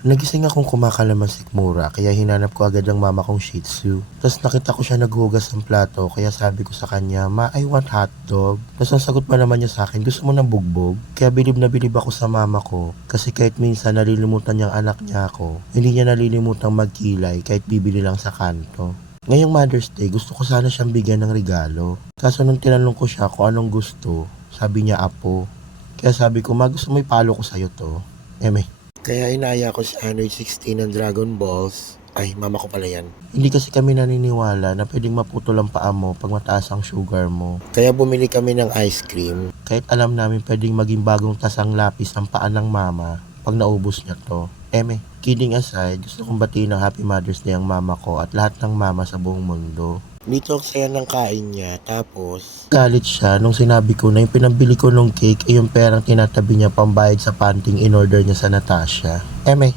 Nagising akong kumakalaman sikmura kaya hinanap ko agad ang mama kong Shih Tzu. Tapos nakita ko siya naghuhugas ng plato kaya sabi ko sa kanya, "Ma, I want hotdog." Tapos ang sagot pa naman niya sa akin, "Gusto mo ng bugbog?" Kaya bilib na bilib ako sa mama ko kasi kahit minsan nalilimutan niyang anak niya ako, hindi niya nalilimutang magkilay kahit bibili lang sa kanto. Ngayong Mother's Day, gusto ko sana siyang bigyan ng regalo. Kaso nung tinanong ko siya kung anong gusto, sabi niya apo. Kaya sabi ko, "Ma, gusto mo ipalo ko sa'yo to?" Eme. Kaya inaya ko si Android 16 ng Dragon Balls. Ay, mama ko pala yan. Hindi kasi kami naniniwala na pwedeng maputol ang paa mo pag mataas ang sugar mo. Kaya bumili kami ng ice cream. Kahit alam namin pwedeng maging bagong tasang lapis ang paa ng mama pag naubos niya to. Eme, kidding aside, gusto kong batiin ng Happy Mother's Day ang mama ko at lahat ng mama sa buong mundo. Dito ang saya ng kain niya, tapos galit siya nung sinabi ko na yung pinambili ko nung cake ay yung perang tinatabi niya pambayad sa panting in order niya sa Natasha. Eme,